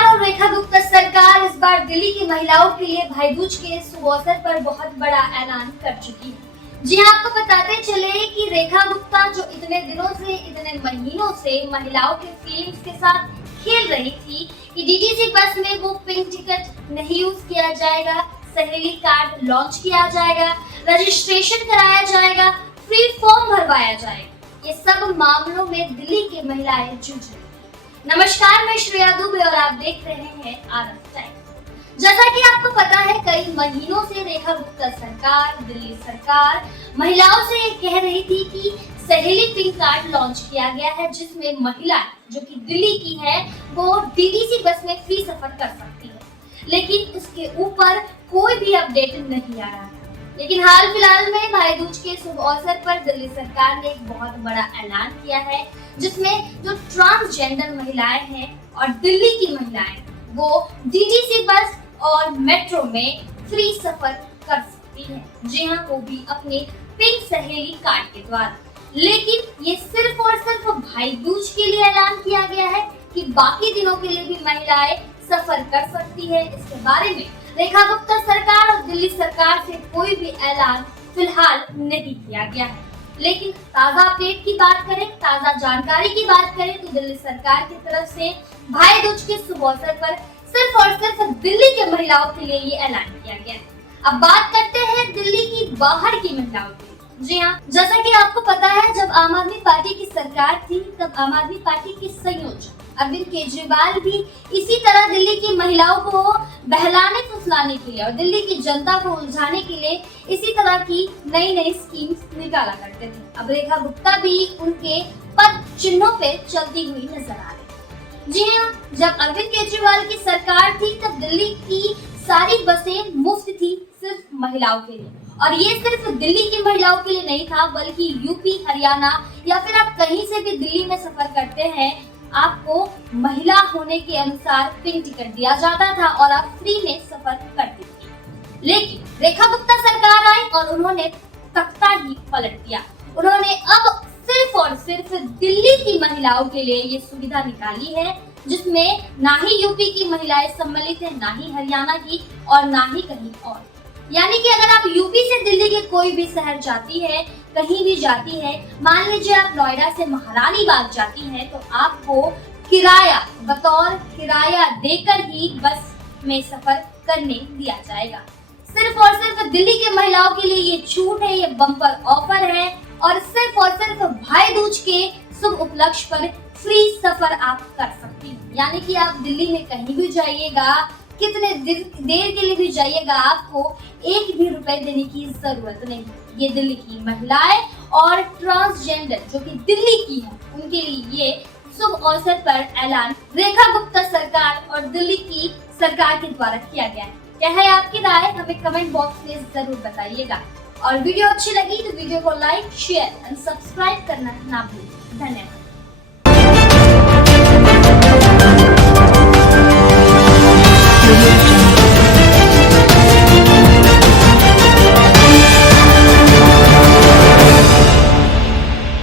नमस्कार। और रेखा गुप्ता सरकार इस बार दिल्ली की महिलाओं के लिए भाई दूज के शुभ अवसर पर बहुत बड़ा ऐलान कर चुकी है। जी हाँ, आपको बताते चले कि रेखा गुप्ता जो इतने दिनों से, इतने महीनों से महिलाओं के फीलिंग्स के साथ खेल रही थी कि डीटीसी बस में वो पिंक टिकट नहीं यूज किया जाएगा, सहेली कार्ड लॉन्च किया जाएगा, रजिस्ट्रेशन कराया जाएगा, फ्री फॉर्म भरवाया जाएगा। ये सब मामलों में दिल्ली की महिलाएं जूझ रही। नमस्कार, मैं श्रेया दुबे और आप देख रहे हैं आरएफ टाइम्स। जैसा कि आपको पता है, कई महीनों से रेखा गुप्ता सरकार, दिल्ली सरकार महिलाओं से ये कह रही थी कि सहेली पिंक कार्ड लॉन्च किया गया है, जिसमें महिलाएं जो कि दिल्ली की है वो डीटीसी बस में फ्री सफर कर सकती है, लेकिन उसके ऊपर कोई भी अपडेट नहीं आ रहा है। लेकिन हाल फिलहाल में भाई दूज के शुभ अवसर पर दिल्ली सरकार ने एक बहुत बड़ा ऐलान किया है, जिसमें जो ट्रांसजेंडर महिलाएं हैं और दिल्ली की महिलाएं वो डीटीसी बस और मेट्रो में फ्री सफर कर सकती हैं। जी हाँ, वो भी अपने पिंक सहेली कार्ड के द्वारा। लेकिन ये सिर्फ और सिर्फ भाई दूज के लिए ऐलान किया गया है कि बाकी दिनों के लिए भी महिलाएं सफर कर सकती है। इसके बारे में रेखा गुप्ता सरकार और दिल्ली सरकार से कोई भी ऐलान फिलहाल नहीं किया गया है। लेकिन ताजा अपडेट की बात करें, ताजा जानकारी की बात करें तो दिल्ली सरकार की तरफ से भाई दूज के शुभ अवसर पर सिर्फ और सिर्फ दिल्ली के महिलाओं के लिए ये ऐलान किया गया है। अब बात करते हैं दिल्ली की बाहर की महिलाओं की। जी हाँ, जैसा कि आपको पता है, जब आम आदमी पार्टी की सरकार थी तब आम आदमी पार्टी के संयोजक अरविंद केजरीवाल भी इसी तरह दिल्ली की महिलाओं को बहलाने फुसलाने के लिए और दिल्ली की जनता को उलझाने के लिए इसी तरह की नई नई स्कीम्स निकाला करते थे। अब रेखा गुप्ता भी उनके पद चिन्हों पे चलती हुई नजर आ रही। जी हाँ, जब अरविंद केजरीवाल की सरकार थी तब दिल्ली की सारी बसें मुफ्त थी सिर्फ महिलाओं के लिए, और ये सिर्फ दिल्ली की महिलाओं के लिए नहीं था, बल्कि यूपी, हरियाणा या फिर आप कहीं से भी दिल्ली में सफर करते हैं, आपको महिला होने के अनुसार पिंक टिकट दिया जाता था और आप फ्री में सफर करते थे। लेकिन रेखा गुप्ता सरकार आई और उन्होंने तख्ता ही पलट दिया। उन्होंने अब सिर्फ और सिर्फ दिल्ली की महिलाओं के लिए ये सुविधा निकाली है, जिसमें ना ही यूपी की महिलाएं सम्मिलित है, ना ही हरियाणा की और ना ही कहीं और। यानी कि अगर आप यूपी से दिल्ली के कोई भी शहर जाती है, कहीं भी जाती है, मान लीजिए आप नोएडा से महारानी बाग जाती हैं, तो आपको किराया बतौर किराया देकर ही बस में सफर करने दिया जाएगा। सिर्फ और सिर्फ दिल्ली के महिलाओं के लिए ये छूट है, ये बम्पर ऑफर है, और सिर्फ भाई दूज के शुभ उपलक्ष्य पर फ्री सफर आप कर सकती हैं। यानी कि आप दिल्ली में कहीं भी जाइएगा, कितने देर के लिए भी जाइएगा, आपको एक भी रुपए देने की जरूरत नहीं। ये दिल्ली की महिलाएं और ट्रांसजेंडर जो कि दिल्ली की है, उनके लिए ये शुभ अवसर पर ऐलान रेखा गुप्ता सरकार और दिल्ली की सरकार के द्वारा किया गया है। क्या है आपकी राय, हमें कमेंट बॉक्स में जरूर बताइएगा। और वीडियो अच्छी लगी तो वीडियो को लाइक, शेयर एंड सब्सक्राइब करना ना भूलें। धन्यवाद।